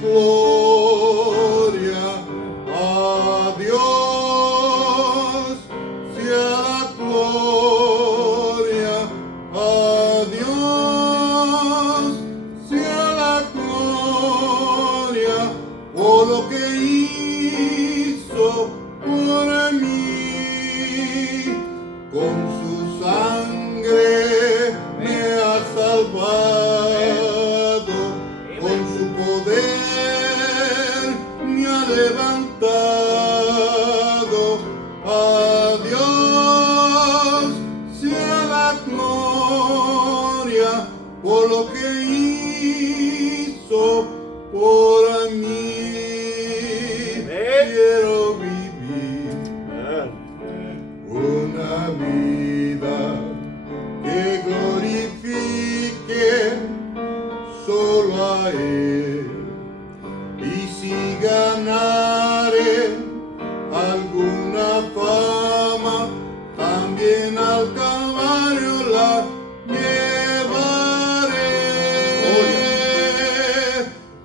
gloria a Dios, sea la gloria a Dios, sea la gloria por lo que hizo por mí, con su sangre me ha salvado, con su poder me ha levantado. A Dios sea la gloria por lo que hizo por mí. Quiero vivir una vida que glorifique solo a Él, y si ganare alguna fama, también al Calvario la llevaré.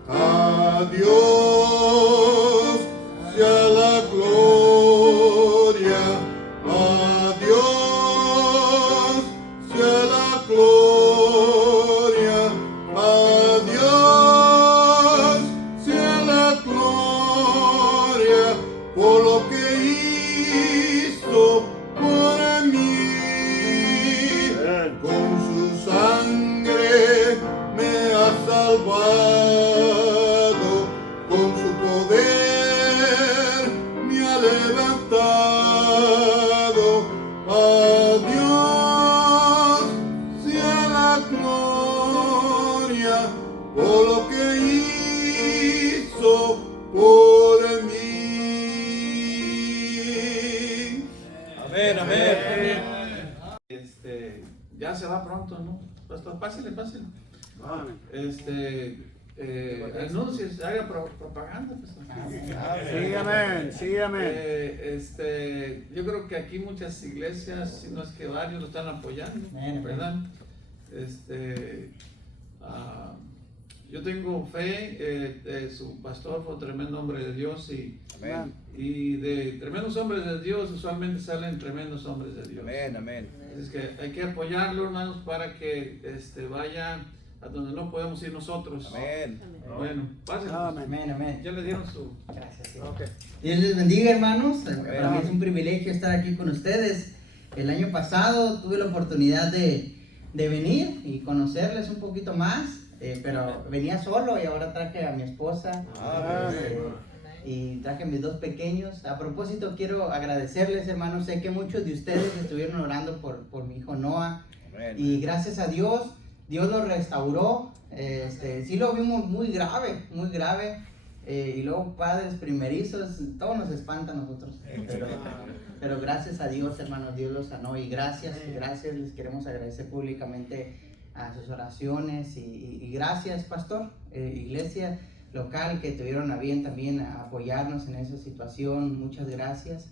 A Dios sea la gloria, a Dios sea la gloria, a Dios sea la gloria por lo que hizo por mí. Con su sangre me ha salvado, con su poder me ha levantado. A Dios sea la gloria por lo que hizo por mí. Amén, amén. Ya se va pronto, ¿no? Pastor, pásale. Anuncies, haga propaganda. Pues. Sí, amén. Yo creo que aquí muchas iglesias, si no es que varios, lo están apoyando, ¿verdad? Yo tengo fe, su pastor fue un tremendo hombre de Dios y de tremendos hombres de Dios usualmente salen tremendos hombres de Dios. Amén. Es que hay que apoyarlo, hermanos, para que vaya a donde no podemos ir nosotros. Amén. Bueno, pásenlo. Amén. Ya le dieron su... Gracias. Sí. Okay. Dios les bendiga, hermanos. Para mí es un privilegio estar aquí con ustedes. El año pasado tuve la oportunidad de venir y conocerles un poquito más, pero venía solo y ahora traje a mi esposa y traje a mis dos pequeños. A propósito, quiero agradecerles, hermanos. Sé que muchos de ustedes estuvieron orando por mi hijo Noah y gracias a Dios, Dios lo restauró. Sí lo vimos muy grave. Y luego padres primerizos, todo nos espanta a nosotros. Pero gracias a Dios, hermanos, Dios los sanó. Y gracias, les queremos agradecer públicamente a sus oraciones. Y gracias, pastor, iglesia local, que tuvieron a bien también a apoyarnos en esa situación. Muchas gracias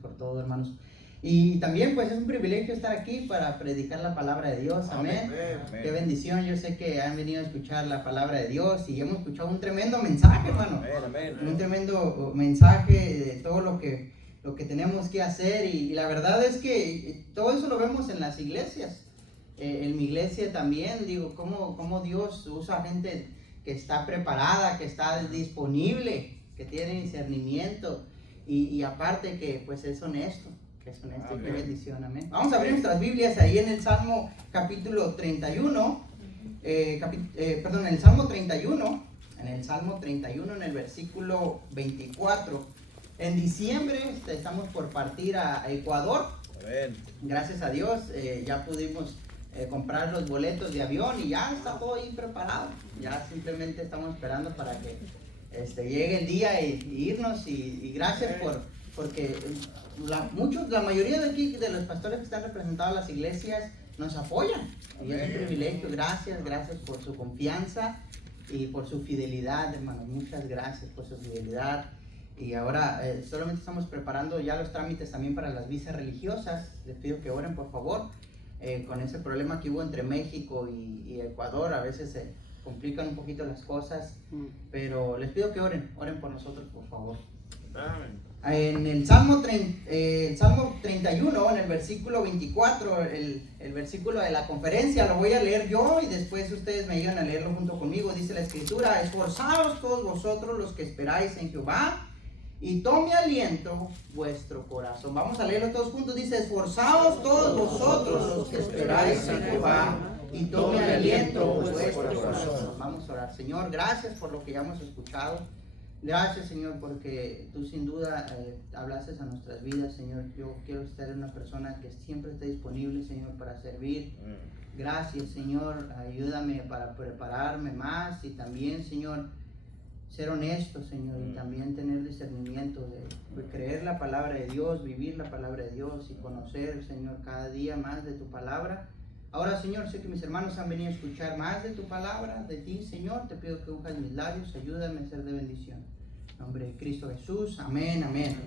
por todo, hermanos. Y también pues es un privilegio estar aquí para predicar la palabra de Dios. Amén. Qué bendición. Yo sé que han venido a escuchar la palabra de Dios y hemos escuchado un tremendo mensaje, hermano. Un tremendo mensaje de todo lo que tenemos que hacer, y la verdad es que todo eso lo vemos en las iglesias. En mi iglesia también, digo, cómo Dios usa gente que está preparada, que está disponible, que tiene discernimiento y aparte que pues es honesto. Qué bendición, amén. Vamos a abrir nuestras Biblias ahí en el Salmo capítulo 31, en el Salmo 31, en el versículo 24. En diciembre estamos por partir a Ecuador. Amén. Gracias a Dios ya pudimos comprar los boletos de avión y ya está todo ahí preparado. Ya simplemente estamos esperando para que llegue el día y irnos, y gracias porque la mayoría de aquí, de los pastores que están representados en las iglesias, nos apoyan. Y es un privilegio. Gracias por su confianza y por su fidelidad, hermanos. Muchas gracias por su fidelidad. Y ahora solamente estamos preparando ya los trámites también para las visas religiosas. Les pido que oren, por favor, con ese problema que hubo entre México y Ecuador. A veces complican un poquito las cosas, pero les pido que oren por nosotros, por favor. En el Salmo 31, en el versículo 24, el versículo de la conferencia, lo voy a leer yo y después ustedes me ayudan a leerlo junto conmigo. Dice la Escritura: esforzaos todos vosotros los que esperáis en Jehová, y tome aliento vuestro corazón. Vamos a leerlo todos juntos. Dice: esforzaos todos vosotros los que esperáis en Jehová, y tome aliento vuestro corazón. Vamos a orar. Señor, gracias por lo que ya hemos escuchado. Gracias, Señor, porque tú sin duda hablaste a nuestras vidas, Señor. Yo quiero ser una persona que siempre esté disponible, Señor, para servir. Gracias, Señor. Ayúdame para prepararme más y también, Señor, ser honesto, Señor, y también tener discernimiento de creer la palabra de Dios, vivir la palabra de Dios y conocer, Señor, cada día más de tu palabra. Ahora, Señor, sé que mis hermanos han venido a escuchar más de tu palabra, de ti, Señor. Te pido que unjas mis labios, ayúdame a ser de bendición. En nombre de Cristo Jesús, amén, amén.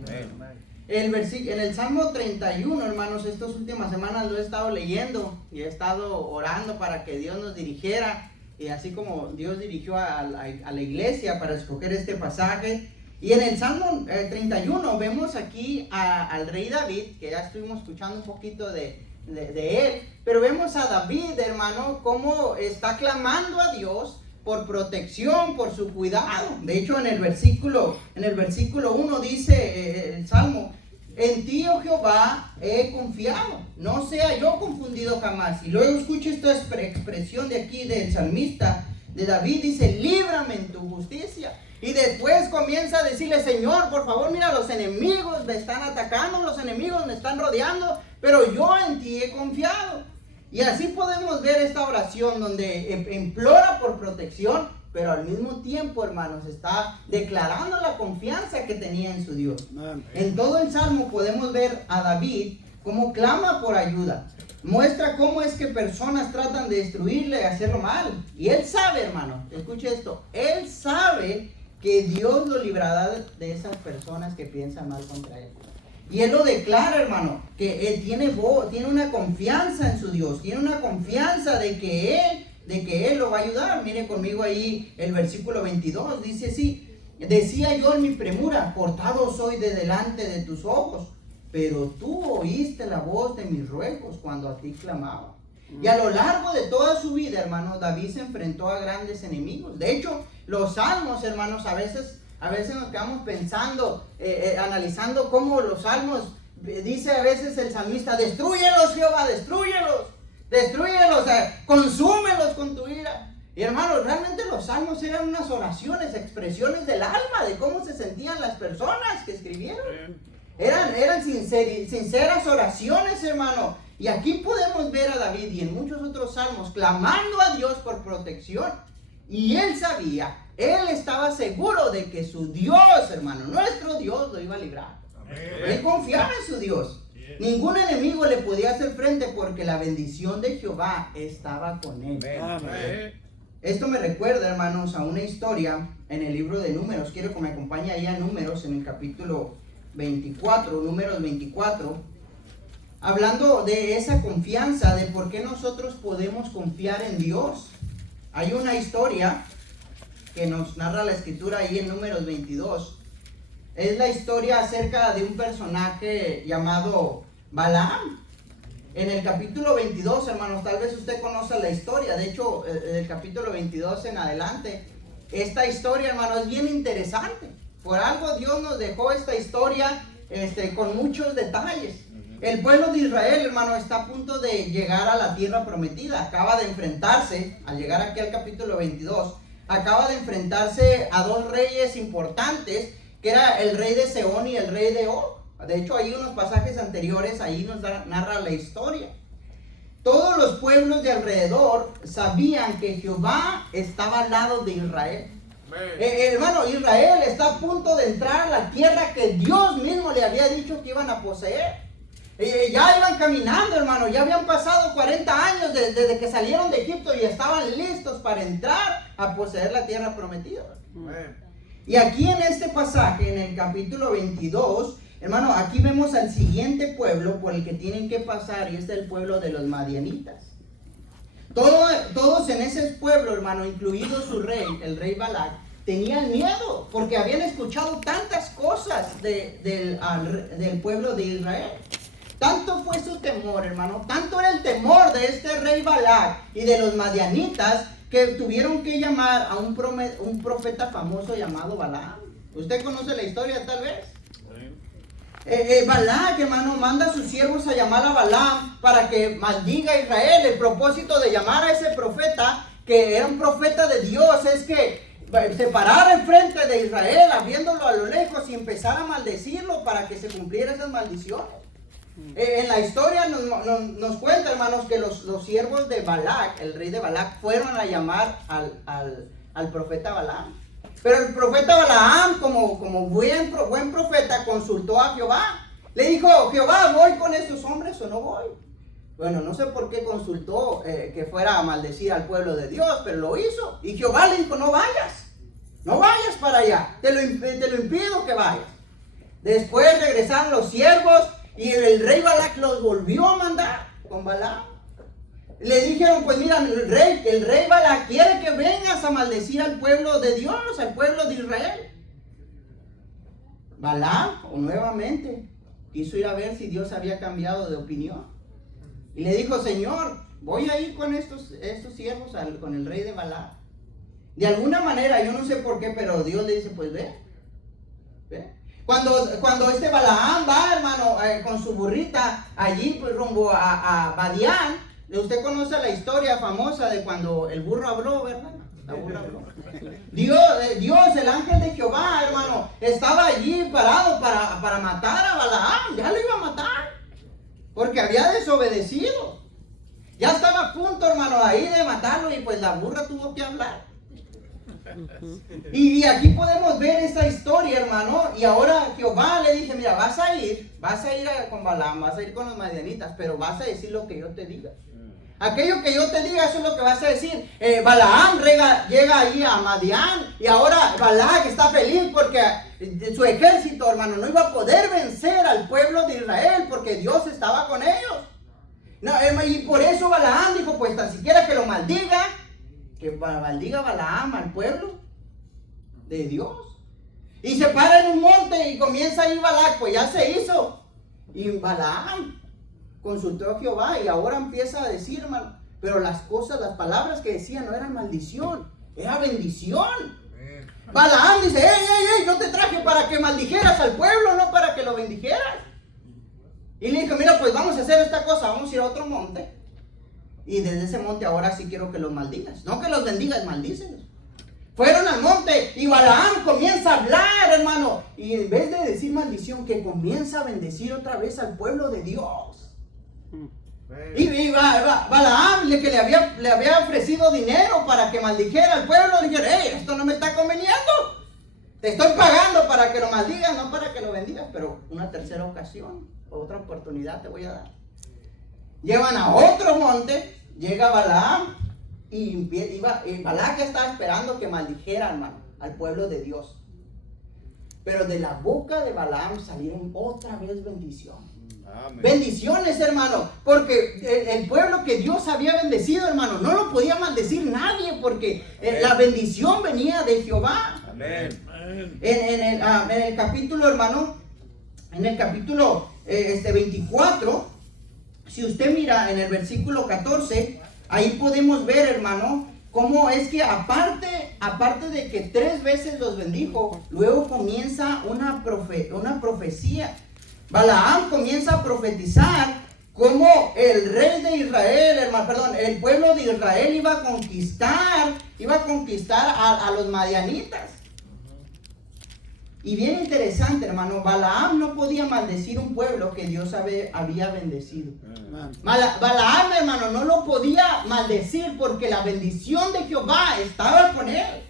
En el Salmo 31, hermanos, estas últimas semanas lo he estado leyendo y he estado orando para que Dios nos dirigiera, y así como Dios dirigió a la iglesia para escoger este pasaje. Y en el Salmo 31 vemos aquí al rey David, que ya estuvimos escuchando un poquito de él, pero vemos a David, hermano, cómo está clamando a Dios por protección, por su cuidado. De hecho, en el versículo 1 dice el Salmo: en ti, oh Jehová, he confiado, no sea yo confundido jamás. Y luego escucha esta expresión de aquí del salmista, de David, dice: líbrame en tu justicia. Y después comienza a decirle: Señor, por favor, mira, los enemigos me están atacando, los enemigos me están rodeando, pero yo en ti he confiado. Y así podemos ver esta oración donde implora por protección, pero al mismo tiempo, hermanos, está declarando la confianza que tenía en su Dios. En todo el Salmo podemos ver a David cómo clama por ayuda. Muestra cómo es que personas tratan de destruirle y hacerlo mal. Y él sabe, hermano, escuche esto, él sabe que Dios lo librará de esas personas que piensan mal contra él. Y él lo declara, hermano, que él tiene una confianza en su Dios, tiene una confianza de que él lo va a ayudar. Mire conmigo ahí el versículo 22, dice así: decía yo en mi premura, cortado soy de delante de tus ojos, pero tú oíste la voz de mis ruegos cuando a ti clamaba. Y a lo largo de toda su vida, hermano, David se enfrentó a grandes enemigos. De hecho, los salmos, hermanos, a veces nos quedamos pensando, analizando cómo los salmos, dice a veces el salmista: destrúyelos, Jehová, destrúyelos, consúmelos con tu ira. Y hermanos, realmente los salmos eran unas oraciones, expresiones del alma, de cómo se sentían las personas que escribieron. Eran sinceras oraciones, hermano. Y aquí podemos ver a David y en muchos otros salmos clamando a Dios por protección. Y él sabía, él estaba seguro de que su Dios, hermano, nuestro Dios, lo iba a librar. Él confiaba en su Dios. Ningún enemigo le podía hacer frente porque la bendición de Jehová estaba con él. Esto me recuerda, hermanos, a una historia en el libro de Números. Quiero que me acompañe ahí a Números en el capítulo 24, Números 24. Hablando de esa confianza, de por qué nosotros podemos confiar en Dios. Hay una historia que nos narra la escritura ahí en Números 22. Es la historia acerca de un personaje llamado Balaam. En el capítulo 22, hermanos, tal vez usted conozca la historia. De hecho, del capítulo 22 en adelante, esta historia, hermano, es bien interesante. Por algo Dios nos dejó esta historia con muchos detalles. El pueblo de Israel, hermano, está a punto de llegar a la tierra prometida. Acaba de enfrentarse, al llegar aquí al capítulo 22, acaba de enfrentarse a dos reyes importantes, que era el rey de Sehón y el rey de Og. De hecho, hay unos pasajes anteriores, ahí nos narra la historia. Todos los pueblos de alrededor sabían que Jehová estaba al lado de Israel. Hermano, Israel está a punto de entrar a la tierra que Dios mismo le había dicho que iban a poseer. Ya iban caminando, hermano, ya habían pasado 40 años desde que salieron de Egipto y estaban listos para entrar a poseer la tierra prometida. Y aquí en este pasaje, en el capítulo 22, hermano, aquí vemos al siguiente pueblo por el que tienen que pasar, y es el pueblo de los madianitas. Todos en ese pueblo, hermano, incluido su rey, el rey Balac, tenían miedo porque habían escuchado tantas cosas del pueblo de Israel. Tanto fue su temor, hermano, tanto era el temor de este rey Balac y de los madianitas que tuvieron que llamar a un profeta famoso llamado Balaam. ¿Usted conoce la historia tal vez? Balac, hermano, manda a sus siervos a llamar a Balaam para que maldiga a Israel. El propósito de llamar a ese profeta, que era un profeta de Dios, es que se parara enfrente de Israel, viéndolo a lo lejos y empezara a maldecirlo para que se cumplieran esas maldiciones. En la historia nos cuenta, hermanos, que los siervos de Balac, el rey de Balac, fueron a llamar al profeta Balaam. Pero el profeta Balaam, como buen profeta, consultó a Jehová. Le dijo, Jehová, ¿voy con estos hombres o no voy? Bueno, no sé por qué consultó que fuera a maldecir al pueblo de Dios, pero lo hizo. Y Jehová le dijo, no vayas para allá, te lo impido que vayas. Después regresaron los siervos y el rey Balac los volvió a mandar con Balaam. Le dijeron, pues mira, el rey Balac quiere que vengas a maldecir al pueblo de Dios, al pueblo de Israel. Balaam, nuevamente, quiso ir a ver si Dios había cambiado de opinión. Y le dijo, Señor, voy a ir con estos siervos, con el rey de Balac. De alguna manera, yo no sé por qué, pero Dios le dice, pues ve. Cuando este Balaam va, hermano, con su burrita allí, pues rumbo a Madián. Usted conoce la historia famosa de cuando el burro habló, ¿verdad? La burra habló. Dios, el ángel de Jehová, hermano, estaba allí parado para matar a Balaam. Ya lo iba a matar, porque había desobedecido. Ya estaba a punto, hermano, ahí de matarlo, y pues la burra tuvo que hablar. Y aquí podemos ver esta historia, hermano. Y ahora Jehová le dice, mira, vas a ir con Balaam, vas a ir con los madianitas, pero vas a decir lo que yo te diga. Aquello que yo te diga, eso es lo que vas a decir. Balaam llega ahí a Madián, y ahora Balac está feliz porque su ejército, hermano, no iba a poder vencer al pueblo de Israel porque Dios estaba con ellos. No, y por eso Balaam dijo, pues tan siquiera que lo maldiga, que maldiga Balaam al pueblo de Dios. Y se para en un monte y comienza ahí Balac, pues ya se hizo. Y Balaam consultó a Jehová y ahora empieza a decir, hermano, pero las palabras que decía no eran maldición, era bendición. Balaam dice, yo te traje para que maldijeras al pueblo, no para que lo bendijeras. Y le dijo, mira, pues vamos a hacer esta cosa, vamos a ir a otro monte. Y desde ese monte ahora sí quiero que los maldigas, no que los bendigas, maldícelos. Fueron al monte y Balaam comienza a hablar, hermano. Y en vez de decir maldición, que comienza a bendecir otra vez al pueblo de Dios. Y Balaam, que le había ofrecido dinero para que maldijera al pueblo, le dijeron, esto no me está conveniendo. Te estoy pagando para que lo maldigas, no para que lo bendigas. Pero una tercera ocasión, otra oportunidad te voy a dar. Llevan a otro monte, llega Balaam y Balac estaba esperando que maldijera, hermano, al pueblo de Dios. Pero de la boca de Balaam salieron otra vez bendiciones. Amén. Bendiciones, hermano, porque el pueblo que Dios había bendecido, hermano, no lo podía maldecir nadie, porque la bendición venía de Jehová. Amén. En el capítulo, hermano, en el capítulo 24, si usted mira en el versículo 14, ahí podemos ver, hermano, cómo es que aparte de que 3 veces los bendijo, luego comienza una profecía. Balaam comienza a profetizar cómo el rey de Israel, el pueblo de Israel iba a conquistar a los madianitas. Y bien interesante, hermano, Balaam no podía maldecir un pueblo que Dios había bendecido. Balaam, hermano, no lo podía maldecir porque la bendición de Jehová estaba con él.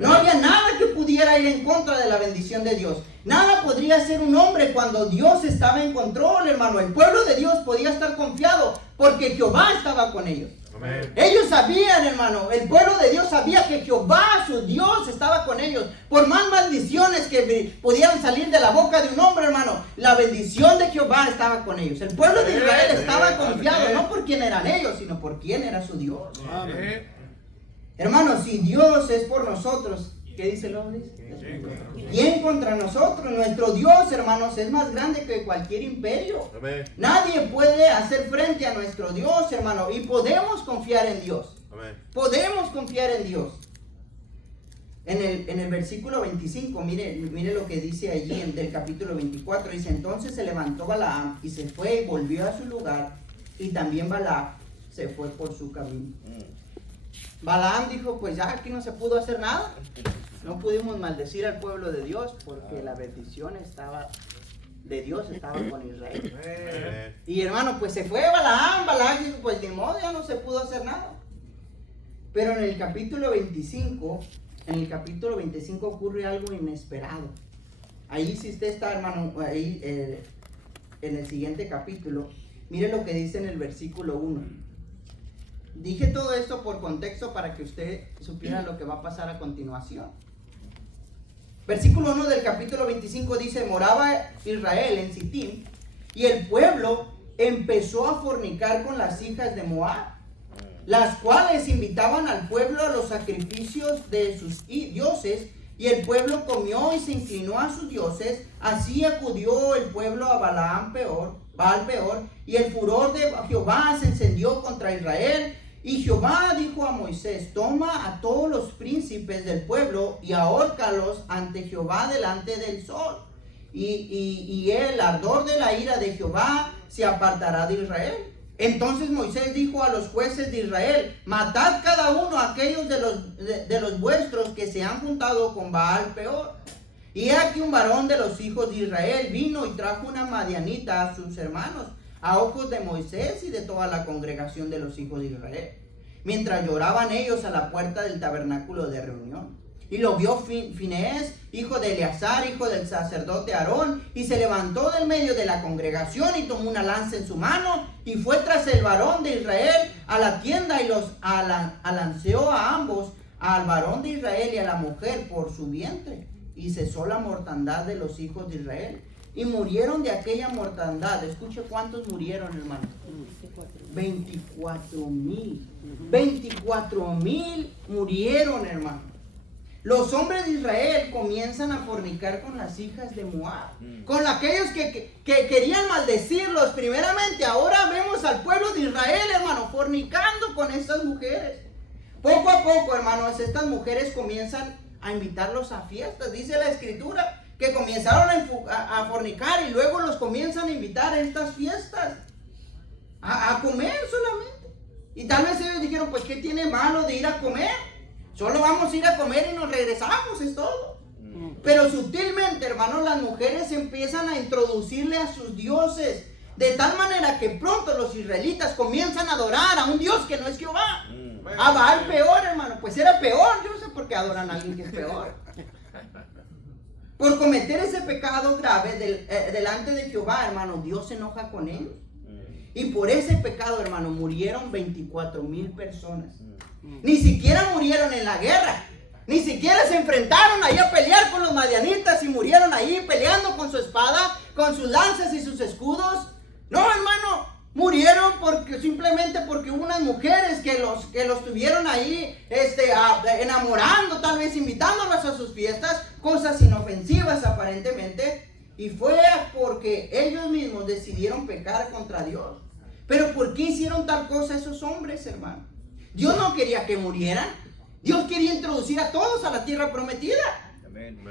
No había nada que pudiera ir en contra de la bendición de Dios. Nada podría ser un hombre cuando Dios estaba en control, hermano. El pueblo de Dios podía estar confiado porque Jehová estaba con ellos. Amén. Ellos sabían, hermano, el pueblo de Dios sabía que Jehová, su Dios, estaba con ellos. Por más maldiciones que pudieran salir de la boca de un hombre, hermano. La bendición de Jehová estaba con ellos. El pueblo de Israel estaba confiado, no por quién eran ellos, sino por quién era su Dios. Amén. Hermano, si Dios es por nosotros, ¿qué dice el hombre? ¿Quién contra nosotros? Nuestro Dios, hermanos, es más grande que cualquier imperio. Amén. Nadie puede hacer frente a nuestro Dios, hermano, y podemos confiar en Dios. Amén. Podemos confiar en Dios. En el versículo 25, mire lo que dice allí del capítulo 24. Dice, entonces se levantó Balaam y se fue y volvió a su lugar, y también Balac se fue por su camino. Balaam dijo, pues ya aquí no se pudo hacer nada. No pudimos maldecir al pueblo de Dios porque la bendición de Dios estaba con Israel. Amén. Y hermano, pues se fue Balaam dijo, pues de modo ya no se pudo hacer nada. Pero en el capítulo 25 ocurre algo inesperado. Ahí si usted está, hermano, ahí en el siguiente capítulo, mire lo que dice en el versículo 1. Dije todo esto por contexto para que usted supiera lo que va a pasar a continuación. Versículo 1 del capítulo 25 dice, moraba Israel en Sittim, y el pueblo empezó a fornicar con las hijas de Moab, las cuales invitaban al pueblo a los sacrificios de sus dioses, y el pueblo comió y se inclinó a sus dioses. Así acudió el pueblo a Baal peor, y el furor de Jehová se encendió contra Israel. Y Jehová dijo a Moisés, toma a todos los príncipes del pueblo y ahórcalos ante Jehová delante del sol. Y el ardor de la ira de Jehová se apartará de Israel. Entonces Moisés dijo a los jueces de Israel, matad cada uno a aquellos de los vuestros que se han juntado con Baal peor. Y he aquí un varón de los hijos de Israel vino y trajo una madianita a sus hermanos, a ojos de Moisés y de toda la congregación de los hijos de Israel, mientras lloraban ellos a la puerta del tabernáculo de reunión. Y lo vio Finehés, hijo de Eleazar, hijo del sacerdote Aarón, y se levantó del medio de la congregación y tomó una lanza en su mano, y fue tras el varón de Israel a la tienda y los alanceó a ambos, al varón de Israel y a la mujer por su vientre, y cesó la mortandad de los hijos de Israel. Y murieron de aquella mortandad. Escuche cuántos murieron, hermano. 24,000. 24,000 murieron, hermano. Los hombres de Israel comienzan a fornicar con las hijas de Moab, con aquellos que querían maldecirlos primeramente. Ahora vemos al pueblo de Israel, hermano, fornicando con estas mujeres. Poco a poco, hermanos, estas mujeres comienzan a invitarlos a fiestas. Dice la escritura que comenzaron a fornicar y luego los comienzan a invitar a estas fiestas, a comer solamente. Y tal vez ellos dijeron, pues ¿qué tiene malo de ir a comer? Solo vamos a ir a comer y nos regresamos, es todo. Pero sutilmente, hermanos, las mujeres empiezan a introducirle a sus dioses, de tal manera que pronto los israelitas comienzan a adorar a un Dios que no es Jehová. A Baal peor, hermano, pues era peor. Yo no sé por qué adoran a alguien que es peor. Por cometer ese pecado grave delante de Jehová, hermano, Dios se enoja con ellos. Y por ese pecado, hermano, murieron 24,000 personas. Ni siquiera murieron en la guerra. Ni siquiera se enfrentaron ahí a pelear con los madianitas y murieron ahí peleando con su espada, con sus lanzas y sus escudos. No, hermano, murieron simplemente porque hubo unas mujeres que los tuvieron ahí enamorando, tal vez invitándolos a sus fiestas, cosas inofensivas aparentemente, y fue porque ellos mismos decidieron pecar contra Dios. Pero ¿por qué hicieron tal cosa esos hombres, hermano? Dios no quería que murieran. Dios quería introducir a todos a la tierra prometida.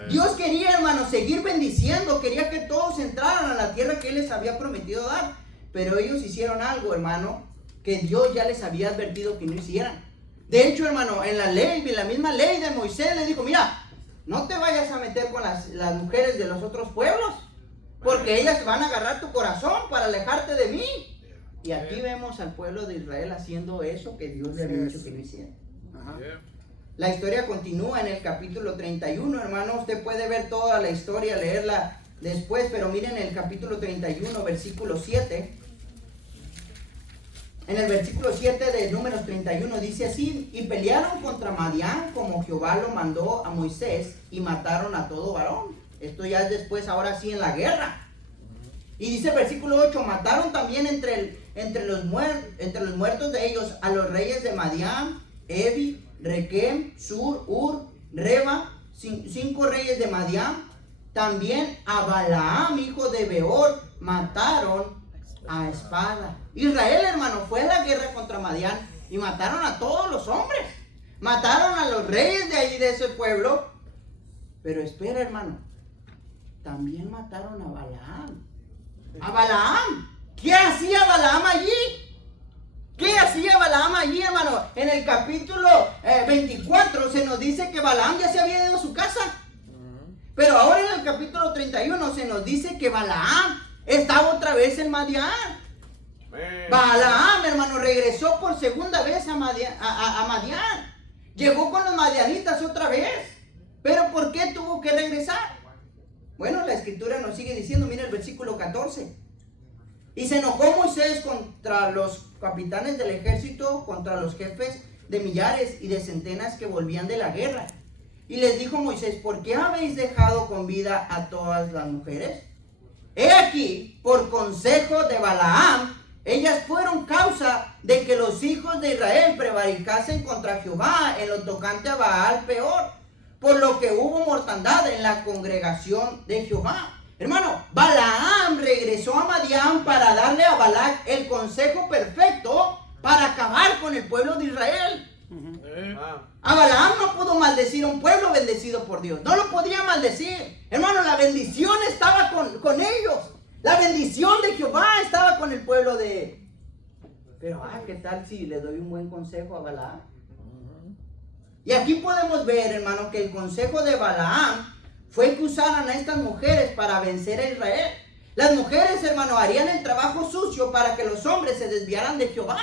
Dios quería, hermano, seguir bendiciendo, quería que todos entraran a la tierra que Él les había prometido dar. Pero ellos hicieron algo, hermano, que Dios ya les había advertido que no hicieran. De hecho, hermano, en la misma ley de Moisés le dijo, mira, no te vayas a meter con las mujeres de los otros pueblos, porque ellas van a agarrar tu corazón para alejarte de mí. Y aquí vemos al pueblo de Israel haciendo eso que Dios le había dicho que no hiciera. La historia continúa en el capítulo 31, hermano. Usted puede ver toda la historia, leerla después, pero miren el capítulo 31, versículo 7. En el versículo 7 de Números 31 dice así: y pelearon contra Madián como Jehová lo mandó a Moisés, y mataron a todo varón. Esto ya es después, ahora sí, en la guerra. Y dice el versículo 8, mataron también entre los muertos de ellos a los reyes de Madián, Evi, Requem, Sur, Ur, Reba, 5 reyes de Madián. También a Balaam, hijo de Beor, mataron a espada. Israel, hermano, fue a la guerra contra Madián y mataron a todos los hombres. Mataron a los reyes de allí, de ese pueblo. Pero espera, hermano, también mataron a Balaam. A Balaam. ¿Qué hacía Balaam allí? ¿Qué hacía Balaam allí, hermano? En el capítulo 24 se nos dice que Balaam ya se había ido a su casa. Pero ahora en el capítulo 31 se nos dice que Balaam estaba otra vez en Madián. Balaam, hermano, regresó por segunda vez a Madián. Llegó con los madianitas otra vez. Pero ¿por qué tuvo que regresar? Bueno, la escritura nos sigue diciendo, mira el versículo 14. Y se enojó Moisés contra los capitanes del ejército, contra los jefes de millares y de centenas que volvían de la guerra. Y les dijo Moisés, ¿por qué habéis dejado con vida a todas las mujeres? He aquí, por consejo de Balaam, ellas fueron causa de que los hijos de Israel prevaricasen contra Jehová en lo tocante a Baal Peor, por lo que hubo mortandad en la congregación de Jehová. Hermano, Balaam regresó a Madián para darle a Balac el consejo perfecto para acabar con el pueblo de Israel. A Balaam no pudo maldecir a un pueblo bendecido por Dios. No lo podía maldecir. Hermano, la bendición estaba con ellos. La bendición de Jehová estaba con el pueblo de... Pero, ¿qué tal si le doy un buen consejo a Balaam? Y aquí podemos ver, hermano, que el consejo de Balaam fue que usaran a estas mujeres para vencer a Israel. Las mujeres, hermano, harían el trabajo sucio para que los hombres se desviaran de Jehová.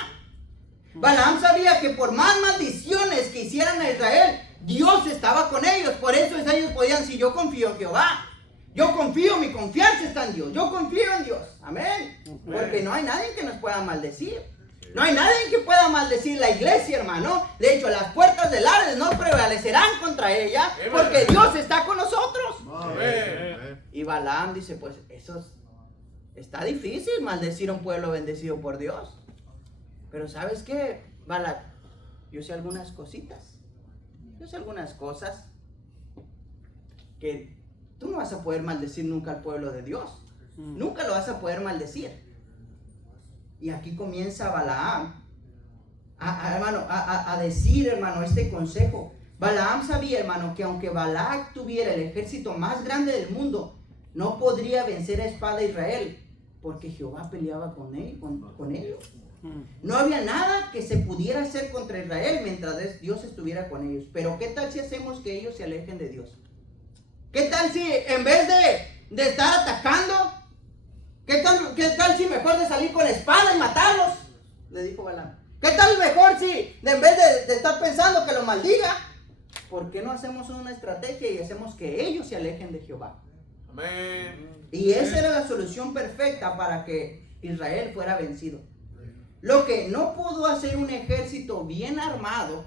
Balaam sabía que por más maldiciones que hicieran a Israel, Dios estaba con ellos. Por eso ellos podían decir, yo confío en Jehová. Yo confío, mi confianza está en Dios. Yo confío en Dios. Amén. Porque no hay nadie que nos pueda maldecir. No hay nadie que pueda maldecir la iglesia, hermano. De hecho, las puertas del Hades no prevalecerán contra ella, porque Dios está con nosotros. Y Balaam dice, pues eso está difícil, maldecir a un pueblo bendecido por Dios. Pero ¿sabes qué, Balac? Yo sé algunas cositas. Yo sé algunas cosas que tú no vas a poder maldecir nunca al pueblo de Dios. Nunca lo vas a poder maldecir. Y aquí comienza Balaam a decir, hermano, este consejo. Balaam sabía, hermano, que aunque Balac tuviera el ejército más grande del mundo, no podría vencer a espada a Israel, porque Jehová peleaba con ellos. No había nada que se pudiera hacer contra Israel mientras Dios estuviera con ellos. Pero ¿qué tal si hacemos que ellos se alejen de Dios? ¿Qué tal si en vez de estar atacando, ¿qué tal si mejor de salir con espada y matarlos? Le dijo Balaam. ¿Qué tal mejor si en vez de estar pensando que los maldiga, ¿por qué no hacemos una estrategia y hacemos que ellos se alejen de Jehová? Amén. Y esa era la solución perfecta para que Israel fuera vencido. Lo que no pudo hacer un ejército bien armado,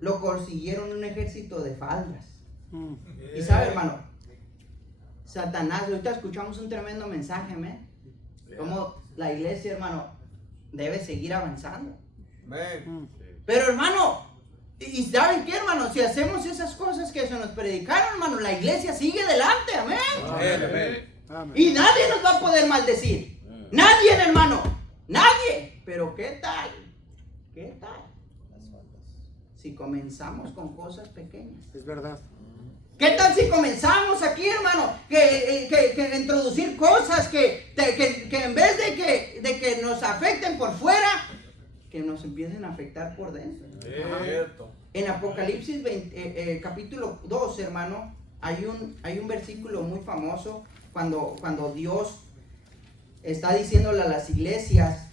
lo consiguieron un ejército de faldas. Y sabe, hermano, Satanás, ahorita escuchamos un tremendo mensaje, amén. Como la iglesia, hermano, debe seguir avanzando. Pero, hermano, ¿y saben qué, hermano? Si hacemos esas cosas que se nos predicaron, hermano, la iglesia sigue adelante, amén. Y nadie nos va a poder maldecir. Nadie, hermano. Nadie. Pero ¿qué tal? ¿Qué tal? Si comenzamos con cosas pequeñas. Es verdad. ¿Qué tal si comenzamos aquí, hermano, que introducir cosas que en vez de que nos afecten por fuera, que nos empiecen a afectar por dentro? En Apocalipsis capítulo 2, hermano, hay un versículo muy famoso cuando Dios está diciéndole a las iglesias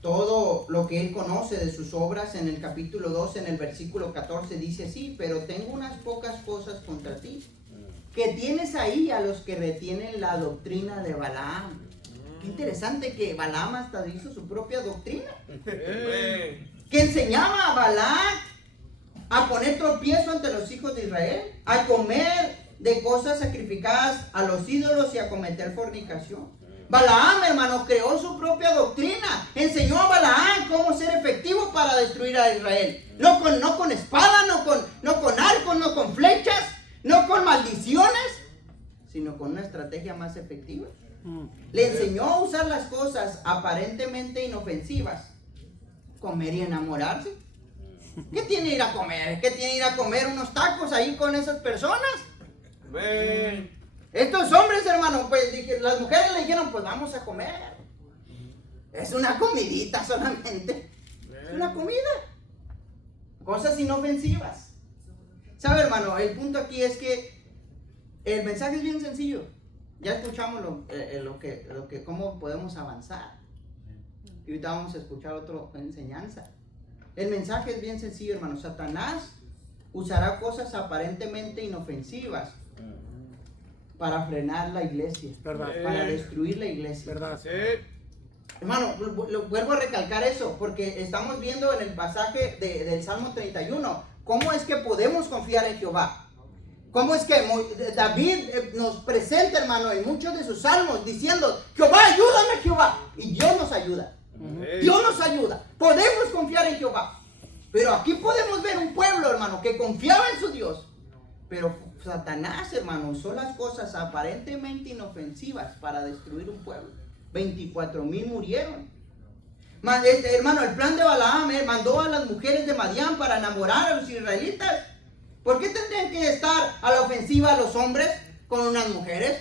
todo lo que Él conoce de sus obras. En el capítulo 2, en el versículo 14, dice así: pero tengo unas pocas cosas contra ti, que tienes ahí a los que retienen la doctrina de Balaam. Qué interesante que Balaam hasta hizo su propia doctrina, que enseñaba a Balaam a poner tropiezo ante los hijos de Israel, a comer de cosas sacrificadas a los ídolos y a cometer fornicación. Balaam, hermano, creó su propia doctrina. Enseñó a Balaam cómo ser efectivo para destruir a Israel. No con espada, no con arcos, no con flechas, no con maldiciones, sino con una estrategia más efectiva. Le enseñó a usar las cosas aparentemente inofensivas. Comer y enamorarse. ¿Qué tiene ir a comer? ¿Qué tiene ir a comer unos tacos ahí con esas personas? Estos hombres, hermano, pues las mujeres le dijeron, pues vamos a comer. Es una comidita solamente. Es una comida. Cosas inofensivas. ¿Sabe, hermano? El punto aquí es que el mensaje es bien sencillo. Ya escuchamos cómo podemos avanzar. Y ahorita vamos a escuchar otra enseñanza. El mensaje es bien sencillo, hermano. Satanás usará cosas aparentemente inofensivas para frenar la iglesia, ¿verdad? Para destruir la iglesia. ¿Verdad? Sí. Hermano, vuelvo a recalcar eso, porque estamos viendo en el pasaje del Salmo 31, cómo es que podemos confiar en Jehová. Cómo es que David nos presenta, hermano, en muchos de sus salmos, diciendo, Jehová, ayúdame, Jehová. Y Dios nos ayuda. Dios nos ayuda. Podemos confiar en Jehová. Pero aquí podemos ver un pueblo, hermano, que confiaba en su Dios. Pero Satanás, hermano, usó las cosas aparentemente inofensivas para destruir un pueblo. 24,000 murieron. Hermano, el plan de Balaam mandó a las mujeres de Madián para enamorar a los israelitas. ¿Por qué tendrían que estar a la ofensiva los hombres con unas mujeres?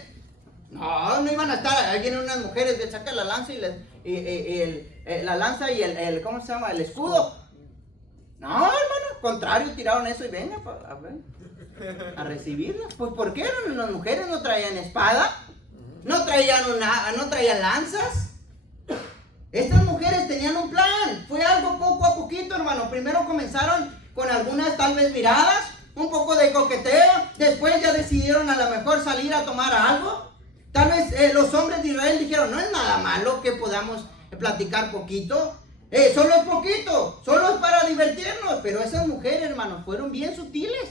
No iban a estar. Ahí vienen unas mujeres que sacan la lanza la lanza y el ¿cómo se llama? El escudo. No, hermano, contrario, tiraron eso y venga a recibirlas. Pues ¿por qué las mujeres no traían espada? No traían lanzas. Estas mujeres tenían un plan. Fue algo poco a poquito, hermano. Primero comenzaron con algunas tal vez miradas, un poco de coqueteo. Después ya decidieron a lo mejor salir a tomar algo. Tal vez los hombres de Israel dijeron, no es nada malo que podamos platicar poquito. Solo es poquito, solo es para divertirnos. Pero esas mujeres, hermano, fueron bien sutiles.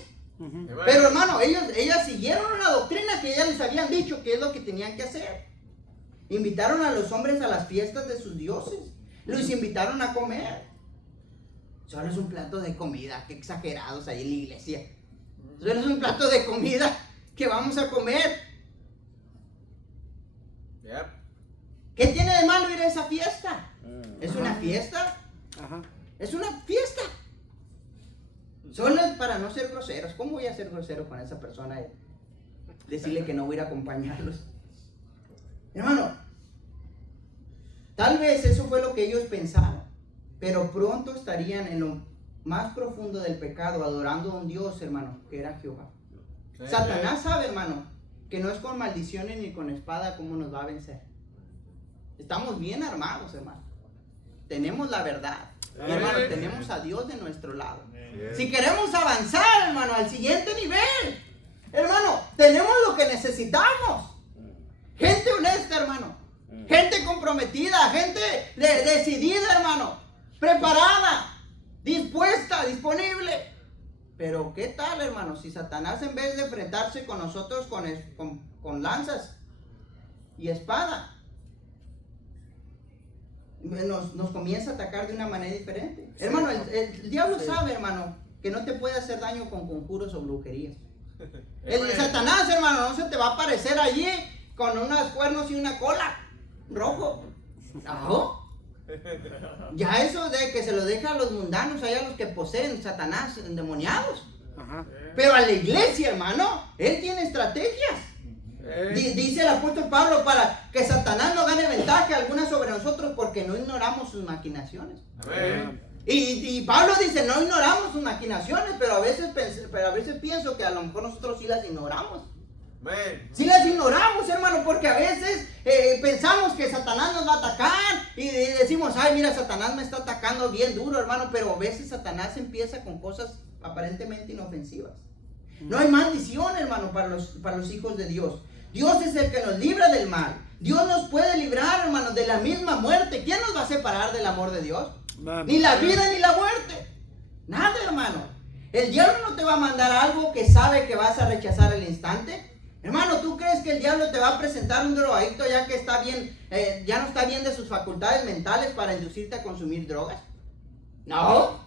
Pero, hermano, ellas siguieron una doctrina que ya les habían dicho que es lo que tenían que hacer. Invitaron a los hombres a las fiestas de sus dioses. Los invitaron a comer. Solo es un plato de comida, qué exagerados ahí en la iglesia. Solo es un plato de comida que vamos a comer. ¿Qué tiene de malo ir a esa fiesta? ¿Es una fiesta? Es una fiesta. Solo es para no ser groseros. ¿Cómo voy a ser grosero con esa persona? Decirle que no voy a ir a acompañarlos. Hermano, tal vez eso fue lo que ellos pensaron. Pero pronto estarían en lo más profundo del pecado, adorando a un Dios, hermano, que era Jehová. Satanás sabe, hermano, que no es con maldiciones ni con espada como nos va a vencer. Estamos bien armados, hermano. Tenemos la verdad. Y, hermano, tenemos a Dios de nuestro lado. Si queremos avanzar, hermano, al siguiente nivel, hermano, tenemos lo que necesitamos. Gente honesta, hermano. Gente comprometida, gente decidida, hermano. Preparada, dispuesta, disponible. Pero ¿qué tal, hermano? Si Satanás, en vez de enfrentarse con nosotros con lanzas y espada, nos comienza a atacar de una manera diferente. Sí, hermano, el diablo sabe, hermano, que no te puede hacer daño con conjuros o brujerías. El Satanás, hermano, no se te va a aparecer allí con unos cuernos y una cola rojo. ¿No? Ya eso de que se lo deja a los mundanos, a los que poseen Satanás endemoniados. Pero a la iglesia, hermano, él tiene estrategias. Dice el apóstol Pablo, para que Satanás no gane ventaja alguna sobre nosotros, porque no ignoramos sus maquinaciones. Y Pablo dice, no ignoramos sus maquinaciones, pero a veces pienso que a lo mejor nosotros sí las ignoramos. Sí las ignoramos, hermano, porque a veces pensamos que Satanás nos va a atacar y decimos, ay, mira, Satanás me está atacando bien duro, hermano, pero a veces Satanás empieza con cosas aparentemente inofensivas. No hay maldición, hermano, para los hijos de Dios. Dios es el que nos libra del mal. Dios nos puede librar, hermano, de la misma muerte. ¿Quién nos va a separar del amor de Dios? Ni la vida ni la muerte. Nada, hermano. El diablo no te va a mandar algo que sabe que vas a rechazar al instante. Hermano, ¿tú crees que el diablo te va a presentar un drogadicto ya que está bien, ya no está bien de sus facultades mentales para inducirte a consumir drogas? No.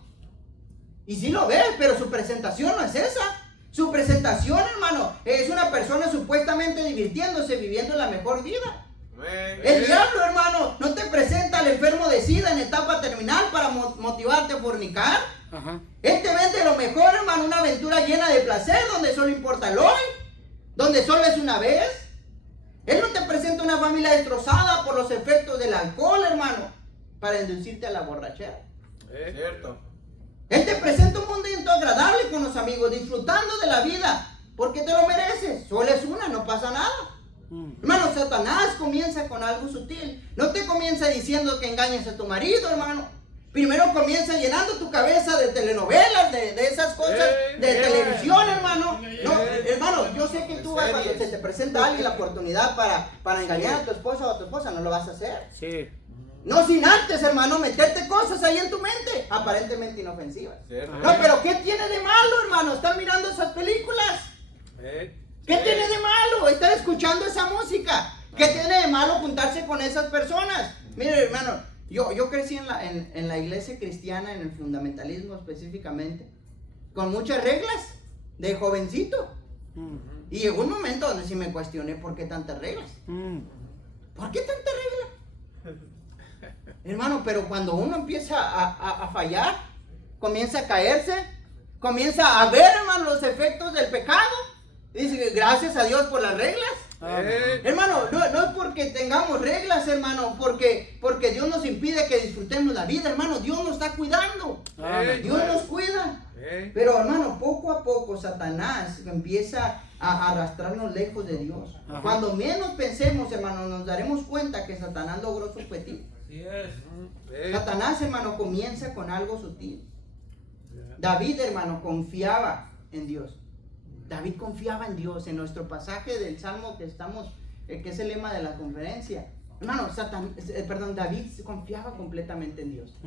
Y sí lo ves, pero su presentación no es esa. Su presentación, hermano, es una persona supuestamente divirtiéndose, viviendo la mejor vida. El diablo, hermano, no te presenta al enfermo de SIDA en etapa terminal para motivarte a fornicar. Ajá. Él te vende lo mejor, hermano, una aventura llena de placer donde solo importa el hoy, donde solo es una vez. Él no te presenta una familia destrozada por los efectos del alcohol, hermano, para inducirte a la borrachera. Cierto. Él te presenta un momento agradable con los amigos, disfrutando de la vida, porque te lo mereces. Solo es una, no pasa nada. Hermano, Satanás comienza con algo sutil. No te comienza diciendo que engañes a tu marido, hermano. Primero comienza llenando tu cabeza de telenovelas, de esas cosas, de televisión, hermano. No, hermano, yo sé que tú cuando se te presenta a alguien la oportunidad para engañar a tu esposa o a tu esposa, no lo vas a hacer. Sí. No sin antes, hermano, meterte cosas ahí en tu mente, aparentemente inofensivas. Cierto. No, pero ¿qué tiene de malo, hermano? ¿Están mirando esas películas? ¿Qué tiene de malo estar escuchando esa música? ¿Qué tiene de malo juntarse con esas personas? Mire, hermano, yo crecí en la iglesia cristiana, en el fundamentalismo específicamente, con muchas reglas, de jovencito. Y llegó un momento donde sí me cuestioné por qué tantas reglas. ¿Por qué tantas reglas? Hermano, pero cuando uno empieza a fallar, comienza a caerse, comienza a ver, hermano, los efectos del pecado. Dice, gracias a Dios por las reglas. Hermano, no es porque tengamos reglas, hermano, porque Dios nos impide que disfrutemos la vida, hermano. Dios nos está cuidando. Dios nos cuida. Pero, hermano, poco a poco Satanás empieza a arrastrarnos lejos de Dios. Cuando menos pensemos, hermano, nos daremos cuenta que Satanás logró su objetivo. Satanás, hermano, comienza con algo sutil. David, hermano, confiaba en Dios. David confiaba en Dios. En nuestro pasaje del Salmo que es el lema de la conferencia, hermano, David confiaba completamente en Dios.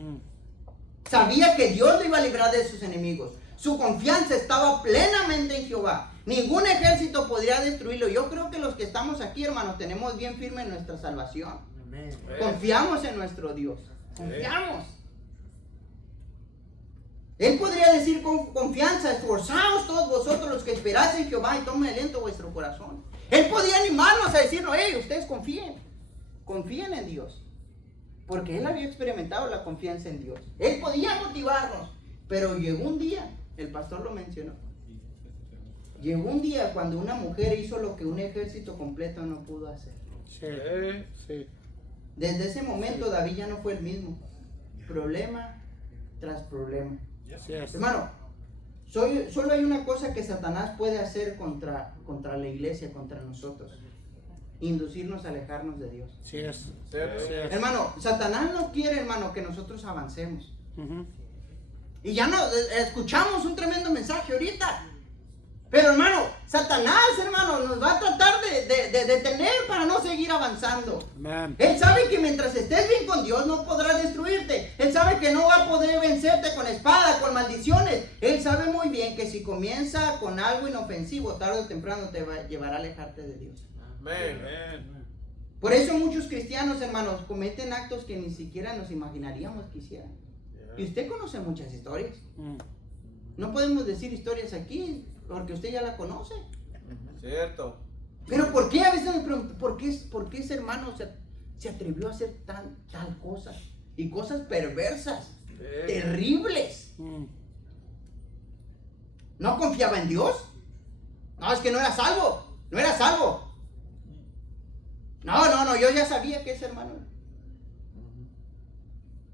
Sabía que Dios lo iba a librar de sus enemigos. Su confianza estaba plenamente en Jehová. Ningún ejército podría destruirlo. Yo creo que los que estamos aquí, hermanos, tenemos bien firme nuestra salvación. Confiamos en nuestro Dios. Confiamos. Él podría decir con confianza, esforzaos todos vosotros los que esperáis en Jehová y tome aliento vuestro corazón. Él podía animarnos a decirnos, ustedes confíen en Dios. Porque él había experimentado la confianza en Dios. Él podía motivarnos. Pero llegó un día, el pastor lo mencionó. Llegó un día cuando una mujer hizo lo que un ejército completo no pudo hacer. Sí. Desde ese momento David ya no fue el mismo. Problema tras problema. Hermano, solo hay una cosa que Satanás puede hacer contra la iglesia, contra nosotros. Inducirnos a alejarnos de Dios. Sí es. Hermano, Satanás no quiere, hermano, que nosotros avancemos. Y ya escuchamos un tremendo mensaje ahorita. Pero, hermano, Satanás, hermano, nos va a tratar de detener para no seguir avanzando. Él sabe que mientras estés bien con Dios no podrá destruirte. Él sabe que no va a poder vencerte con espada, con maldiciones. Él sabe muy bien que si comienza con algo inofensivo, tarde o temprano te va a llevar a alejarte de Dios. Por eso muchos cristianos, hermanos, cometen actos que ni siquiera nos imaginaríamos que hicieran. Y usted conoce muchas historias. No podemos decir historias aquí porque usted ya la conoce. Cierto. Pero ¿por qué? A veces nos preguntamos, ¿por qué ese hermano se atrevió a hacer tal cosa? Y cosas perversas, terribles. ¿No confiaba en Dios? No, es que no era salvo. No, yo ya sabía que ese hermano.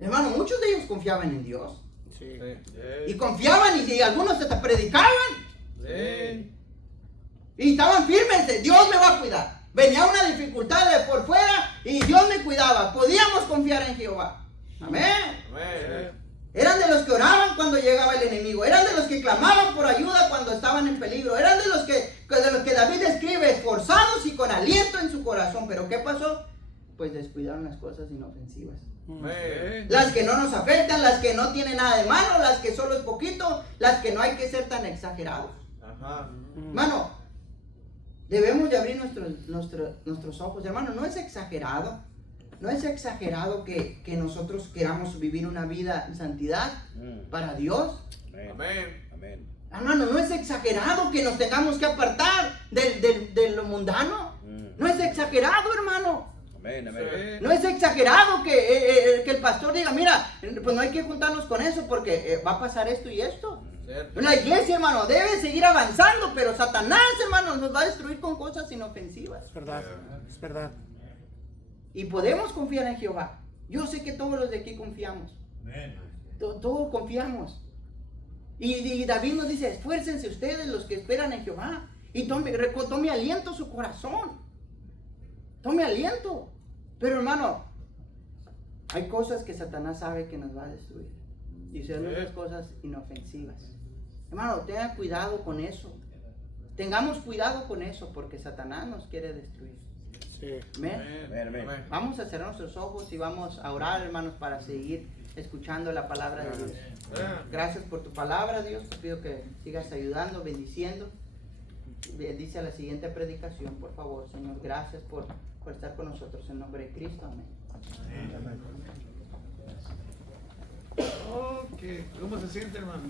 Hermano, muchos de ellos confiaban en Dios. Sí. Y confiaban y algunos hasta predicaban. Y estaban firmes de Dios me va a cuidar. Venía una dificultad de por fuera y Dios me cuidaba. Podíamos confiar en Jehová. Amén. Eran de los que oraban cuando llegaba el enemigo. Eran de los que clamaban por ayuda cuando estaban en peligro. Eran de los que David describe esforzados y con aliento en su corazón. Pero ¿qué pasó? Pues descuidaron las cosas inofensivas. Las que no nos afectan, las que no tienen nada de malo, las que solo es poquito, las que no hay que ser tan exagerados. Hermano, debemos de abrir nuestros ojos. Hermano, no es exagerado. No es exagerado que nosotros queramos vivir una vida en santidad para Dios. Amén. Hermano, no es exagerado que nos tengamos que apartar de lo mundano. No es exagerado, hermano. No es exagerado que el pastor diga, mira, pues no hay que juntarnos con eso porque va a pasar esto y esto. La iglesia, hermano, debe seguir avanzando, pero Satanás, hermano, nos va a destruir con cosas inofensivas. Es verdad, es verdad. Y podemos confiar en Jehová. Yo sé que todos los de aquí confiamos. Todos confiamos. Y David nos dice, esfuércense ustedes los que esperan en Jehová. Y tome aliento su corazón. Tome aliento. Pero hermano, hay cosas que Satanás sabe que nos va a destruir. Y son esas cosas inofensivas. Hermano, tengan cuidado con eso. Tengamos cuidado con eso porque Satanás nos quiere destruir. Sí. Amén. Vamos a cerrar nuestros ojos y vamos a orar, hermanos, para seguir escuchando la palabra de Dios. Gracias por tu palabra, Dios. Te pido que sigas ayudando, bendiciendo. Bendice a la siguiente predicación, por favor, Señor. Gracias por estar con nosotros. En nombre de Cristo. Amén. Ok, ¿cómo se siente, hermano?